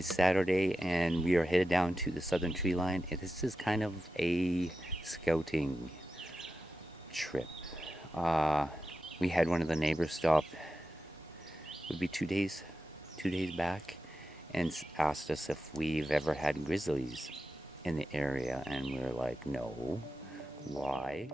is Saturday and we are headed down to the southern tree line. This is kind of a scouting trip. We had one of the neighbors stop, would be 2 days back, and asked us if we've ever had grizzlies in the area, and we were like, no. Why?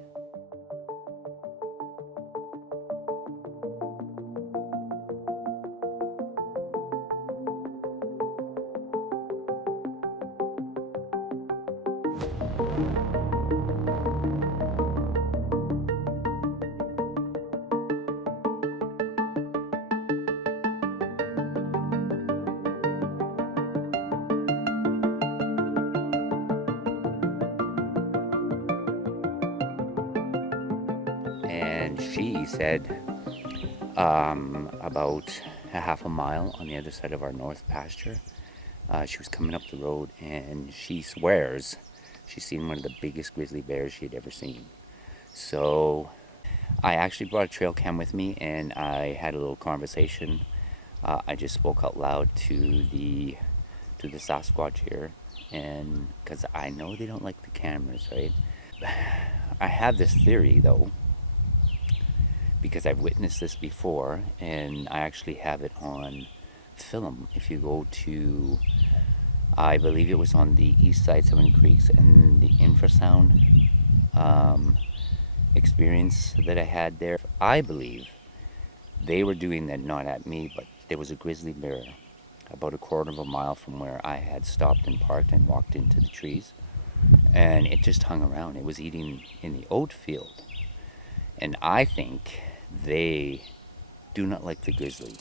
And she said about a half a mile on the other side of our north pasture, she was coming up the road and she swears she's seen one of the biggest grizzly bears she had ever seen. So I actually brought a trail cam with me and I had a little conversation. I just spoke out loud to the Sasquatch here, and because I know they don't like the cameras, right? I have this theory though, because I've witnessed this before, and I actually have it on film. If you go to, I believe it was on the east side, Seven Creeks, and the infrasound experience that I had there, I believe they were doing that not at me, but there was a grizzly bear about a quarter of a mile from where I had stopped and parked and walked into the trees, and it just hung around. It was eating in the oat field, and I think they do not like the grizzly.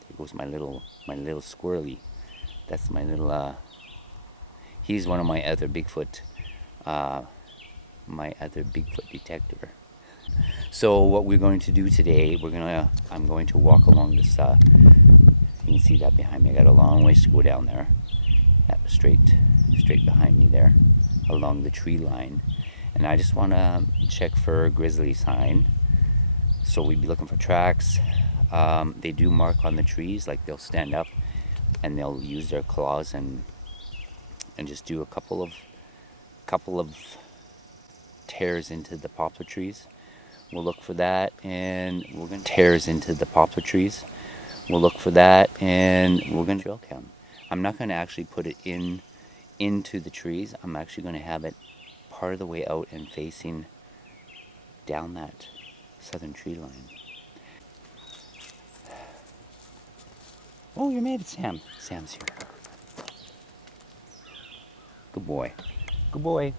There goes my little squirrely. That's my little he's one of my other Bigfoot detector. So what we're going to do today, I'm going to walk along this, you can see that behind me. I got a long ways to go down there. That was straight behind me there, along the tree line. And I just want to check for a grizzly sign. So we'd be looking for tracks. They do mark on the trees, like they'll stand up and they'll use their claws and just do a couple of tears into the poplar trees. We'll look for that, and we're going to tears into the poplar trees. We'll look for that, and we're going to trail cam. I'm not going to actually put it into the trees. I'm actually going to have it part of the way out and facing down that southern tree line. Oh, you're mad at Sam. Sam's here. Good boy. Good boy.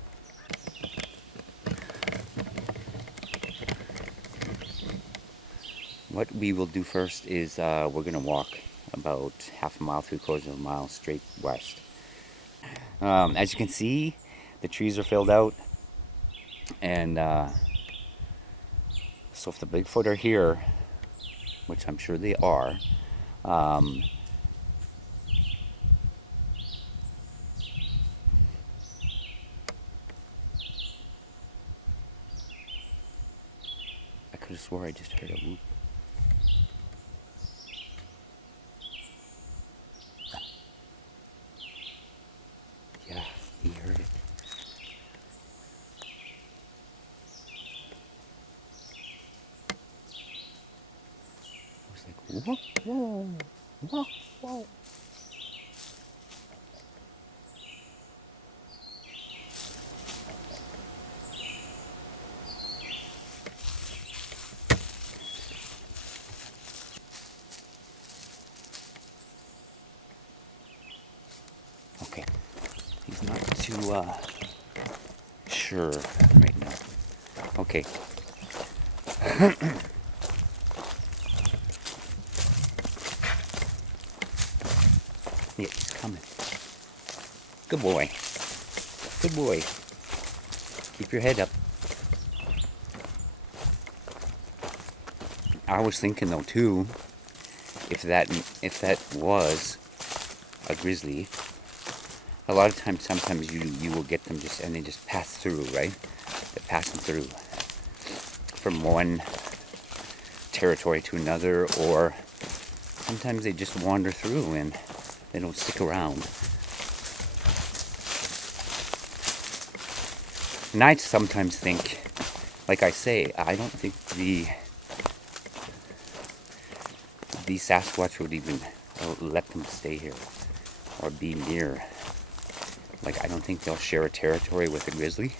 What we will do first is we're going to walk about half a mile, 3/4 of a mile straight west. As you can see, the trees are filled out, and so if the Bigfoot are here, which I'm sure they are, I could have swore I just heard a whoop. Yeah, he heard it. I was like, whoa, whoa, whoa, whoa. Okay, he's not too sure right now. Okay. Yeah, he's coming. Good boy. Good boy. Keep your head up. I was thinking though too, if that was a grizzly, a lot of times, sometimes you will get them and they just pass through, right? They're passing through from one territory to another, or sometimes they just wander through and they don't stick around. And I sometimes think, like I say, I don't think the Sasquatch would even let them stay here or be near. Like, I don't think they'll share a territory with a grizzly.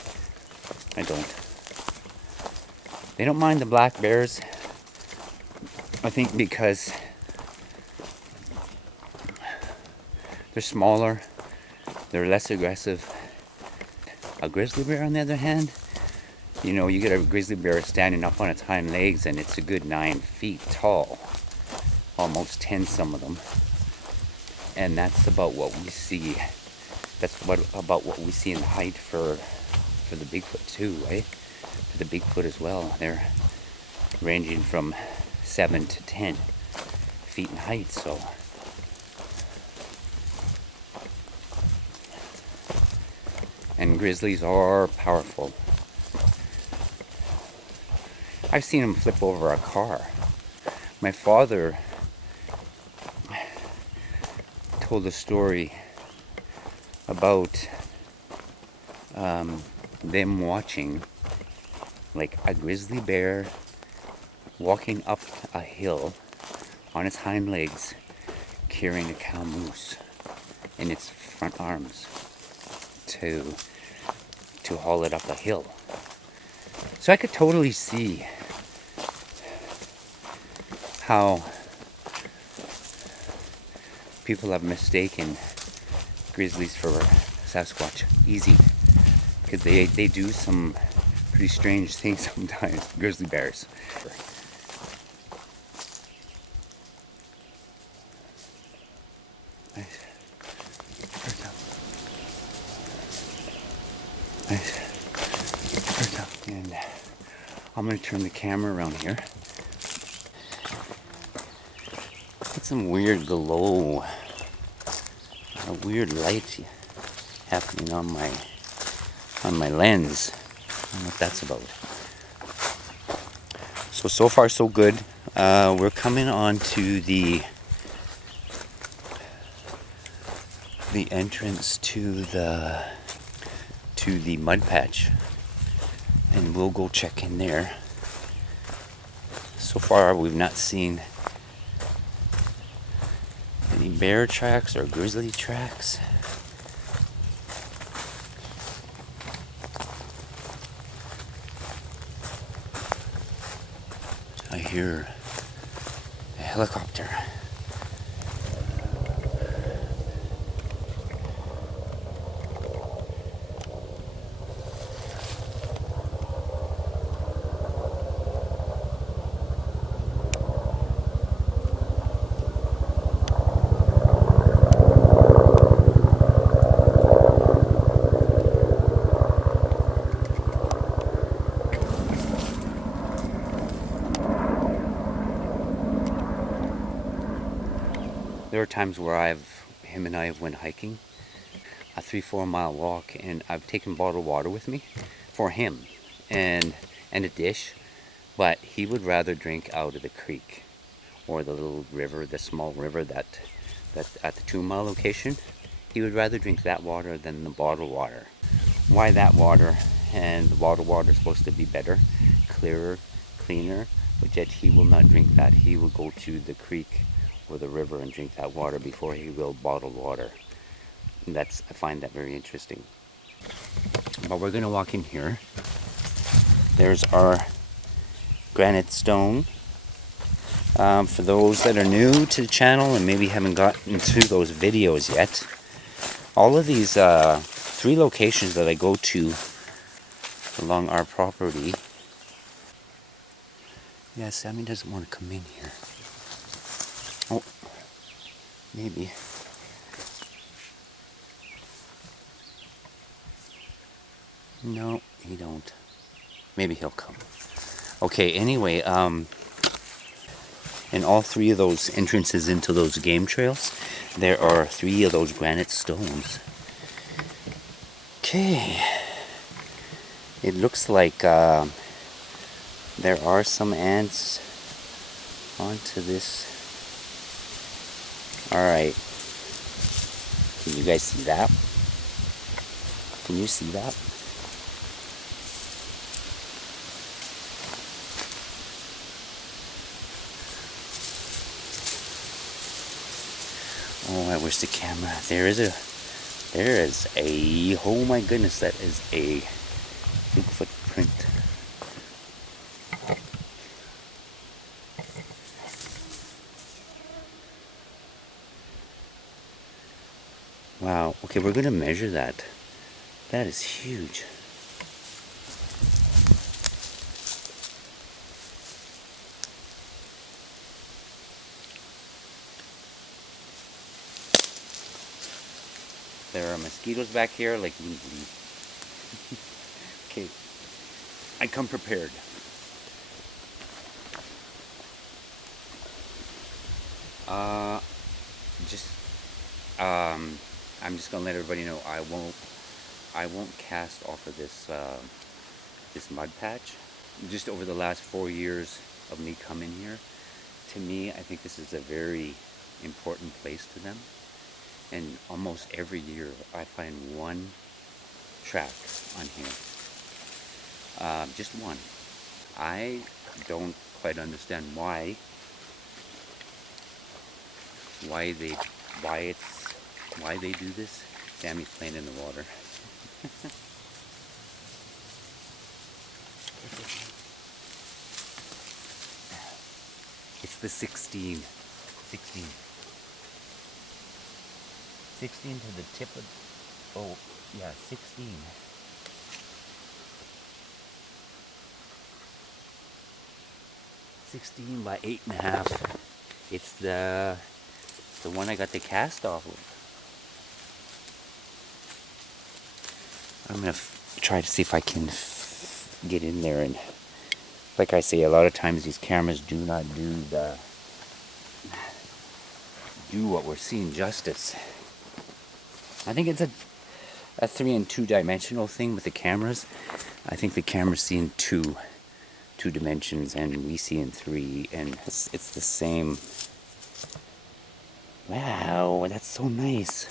I don't. They don't mind the black bears, I think, because they're smaller, they're less aggressive. A grizzly bear, on the other hand, you know, you get a grizzly bear standing up on its hind legs and it's a good 9 feet tall, almost 10 some of them. And that's about what we see. That's about what we see in height for the Bigfoot too, right? For the Bigfoot as well. They're ranging from 7 to 10 feet in height, so. And grizzlies are powerful. I've seen them flip over a car. My father told a story about them watching like a grizzly bear walking up a hill on its hind legs, carrying a cow moose in its front arms to haul it up a hill. So I could totally see how people have mistaken grizzlies for Sasquatch. Easy. Because they do some pretty strange things sometimes. Grizzly bears. And I'm going to turn the camera around here. Got some weird glow. A weird light happening on my lens. I don't know what that's about. So far so good. We're coming on to the entrance to the Mud-Patch, and we'll go check in there. So far we've not seen any bear tracks or grizzly tracks. I hear a helicopter. There are times where him and I have went hiking, a 3-4 mile walk, and I've taken bottled water with me for him and a dish, but he would rather drink out of the creek or the little river, the small river that at the 2 mile location. He would rather drink that water than the bottled water. Why that water? And the bottled water is supposed to be better, clearer, cleaner, but yet he will not drink that. He will go to the creek or the river and drink that water before he will bottled water. And I find that very interesting. But we're gonna walk in here. There's our granite stone. For those that are new to the channel and maybe haven't gotten to those videos yet, all of these 3 locations that I go to along our property. Yeah, Sammy doesn't want to come in here. Oh, maybe. No, he don't. Maybe he'll come. Okay, anyway, in all 3 of those entrances into those game trails, there are 3 of those granite stones. Okay. It looks like there are some ants onto this Alright. Can you guys see that? Can you see that? Oh, I wish the camera. There is a, oh my goodness, that is a Bigfoot print. Wow, okay, we're gonna measure that. That is huge. There are mosquitoes back here, like, okay, I come prepared. Just, I'm just gonna let everybody know I won't cast off of this, this mud patch. Just over the last 4 years of me coming here, to me, I think this is a very important place to them. And almost every year, I find one track on here. Just one. I don't quite understand why they do this. Sammy's playing in the water. It's the 16 to the tip of, oh yeah, 16. 16 by 8.5. It's the one I got the cast off of. I'm gonna try to see if I can get in there, and like I say, a lot of times these cameras do not do what we're seeing justice. I think it's a 3 and 2 dimensional thing with the cameras. I think the cameras see in two dimensions, and we see in 3, and it's the same. Wow, that's so nice.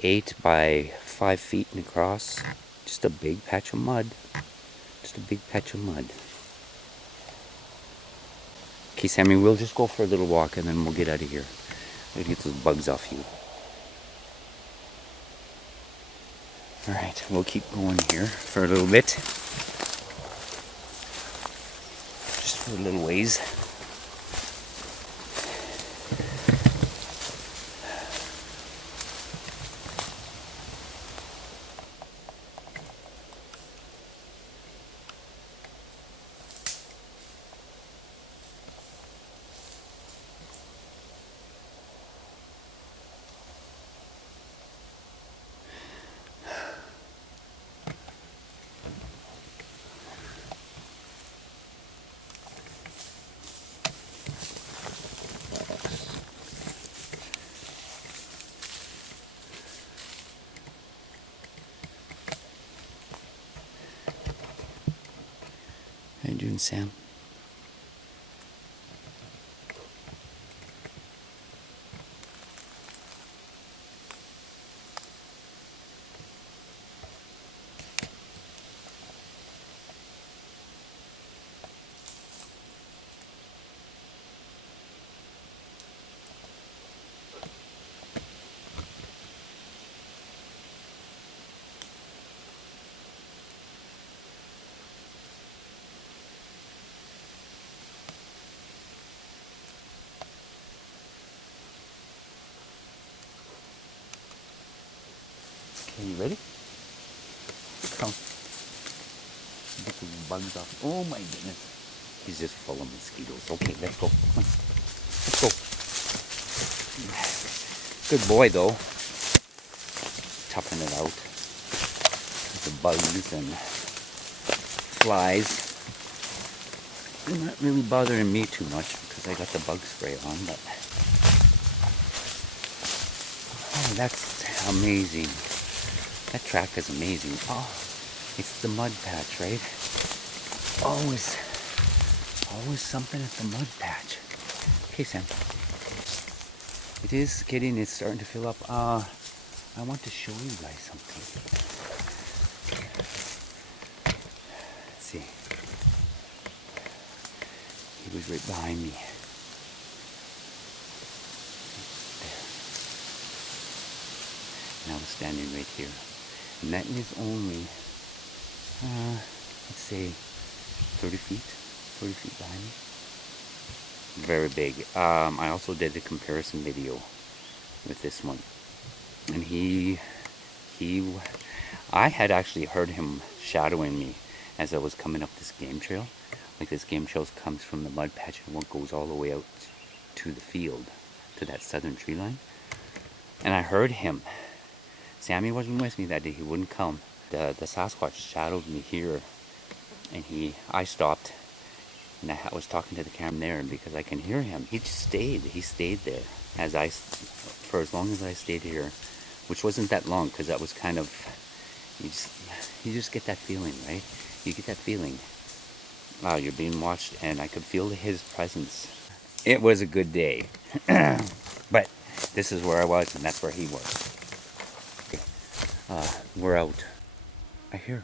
8 by 5 feet across. Just a big patch of mud. Just a big patch of mud. Okay, Sammy, we'll just go for a little walk and then we'll get out of here. I'm gonna get those bugs off you. Alright, we'll keep going here for a little bit. Just for a little ways. How you doing, Sam? Okay, you ready? Come. Get the bugs off. Oh my goodness. He's just full of mosquitoes. Okay, let's go. Come on. Let's go. Good boy, though. Toughing it out. The bugs and flies. They're not really bothering me too much because I got the bug spray on, but oh, that's amazing. That track is amazing. Oh, it's the mud patch, right? Always something at the mud patch. Okay, Sam. It is getting, it's starting to fill up. I want to show you guys something. Let's see. He was right behind me. There. And I was standing right here. And that is only, let's say, 30 feet behind me. Very big. I also did a comparison video with this one. And I had actually heard him shadowing me as I was coming up this game trail. Like this game trail comes from the mud patch and what goes all the way out to the field, to that southern tree line. And I heard him. Sammy wasn't with me that day, he wouldn't come. The Sasquatch shadowed me here, and I stopped, and I was talking to the camera there because I can hear him. He stayed there for as long as I stayed here, which wasn't that long, because that was kind of, you just get that feeling, right? You get that feeling, wow, you're being watched, and I could feel his presence. It was a good day. But this is where I was, and that's where he was. We're out. I hear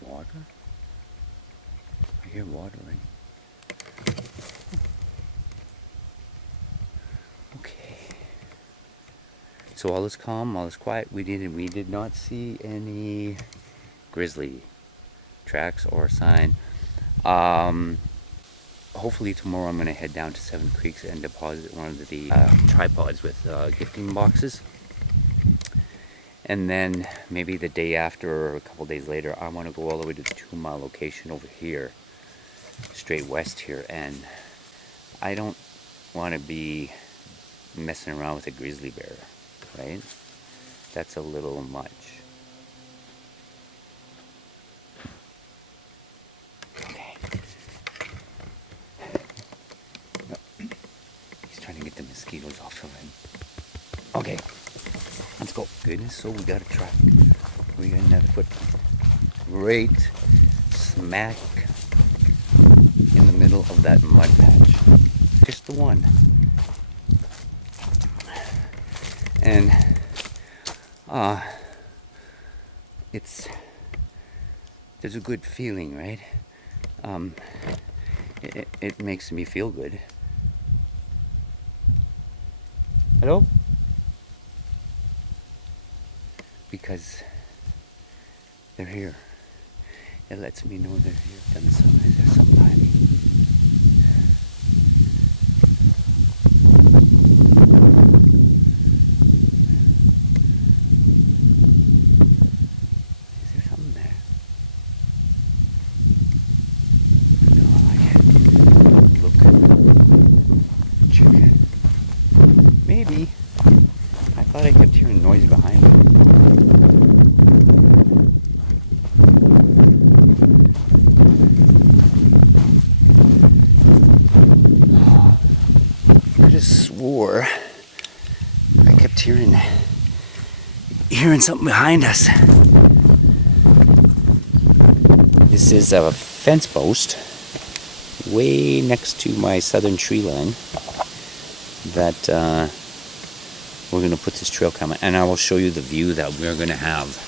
water. I hear water, right? Okay. So all is calm, all is quiet. We did not see any grizzly tracks or sign. Hopefully tomorrow I'm going to head down to Seven Creeks and deposit one of the tripods with gifting boxes. And then maybe the day after or a couple days later, I want to go all the way to the 2-mile location over here, straight west here. And I don't want to be messing around with a grizzly bear, right? That's a little much. Okay. He's trying to get the mosquitoes off of him. Okay. Let's go. Goodness, so we got a track. We got another footprint. Right smack in the middle of that mud patch. Just the one. And there's a good feeling, right? It makes me feel good. Hello? Because they're here. It lets me know they're here. There's some behind me. Is there something there? No, I can't look. Check. Maybe. I thought I kept hearing noise behind me. Swore I kept hearing something behind us. This is a fence post way next to my southern tree line that we're going to put this trail cam, and I will show you the view that we're going to have.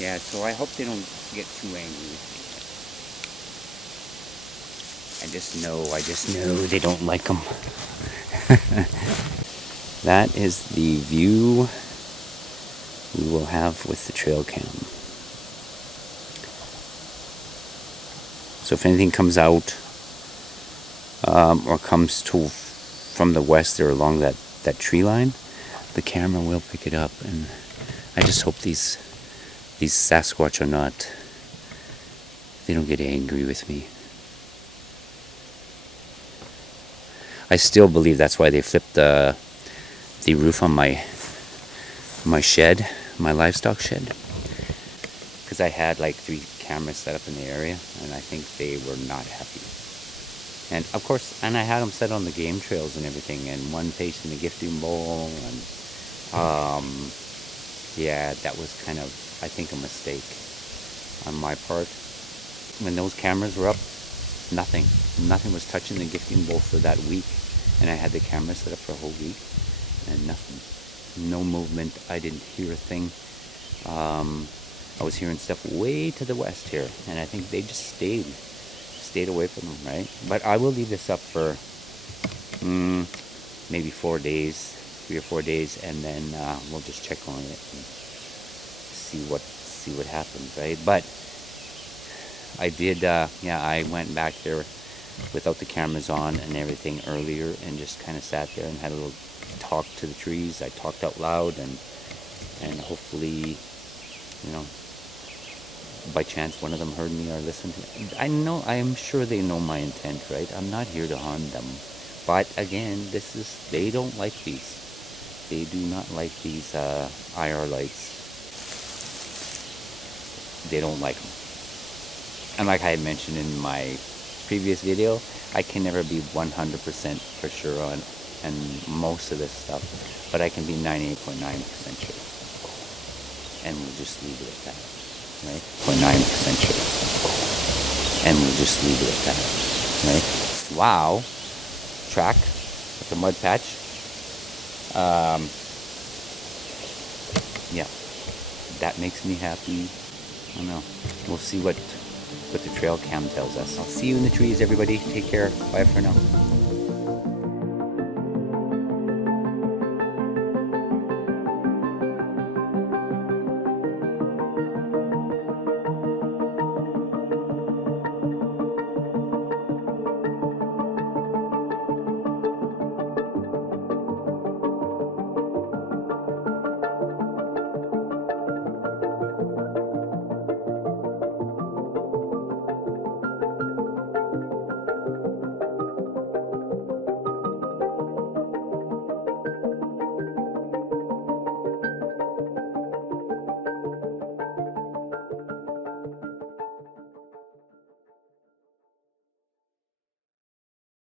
Yeah, so I hope they don't get too angry with me. I just know they don't like them. That is the view we will have with the trail cam. So if anything comes out, or comes to from the west or along that tree line, the camera will pick it up. And I just hope these Sasquatch are not, they don't get angry with me. I still believe that's why they flipped the roof on my shed, my livestock shed, because I had like 3 cameras set up in the area, and I think they were not happy. And of course, and I had them set on the game trails and everything, and one facing the gifting bowl, and yeah, that was kind of, I think, a mistake on my part. When those cameras were up, nothing was touching the gifting bowl for that week, and I had the camera set up for a whole week, and nothing, no movement. I didn't hear a thing. I was hearing stuff way to the west here, and I think they just stayed away from them, right? But I will leave this up for maybe 4 days, 3 or 4 days, and then we'll just check on it and see what happens, right? But I did, I went back there without the cameras on and everything earlier, and just kind of sat there and had a little talk to the trees. I talked out loud, and hopefully, you know, by chance one of them heard me or listened to me. I am sure they know my intent, right? I'm not here to harm them. But again, they don't like these. They do not like these IR lights. They don't like them. And like I had mentioned in my previous video, I can never be 100% for sure on most of this stuff, but I can be 98.9% sure. And we'll just leave it at that, right? 0.9% sure. And we'll just leave it at that, right? Wow. Track with the Mud-Patch. Yeah, that makes me happy. I don't know. We'll see what the trail cam tells us. I'll see you in the trees, everybody. Take care. Bye for now.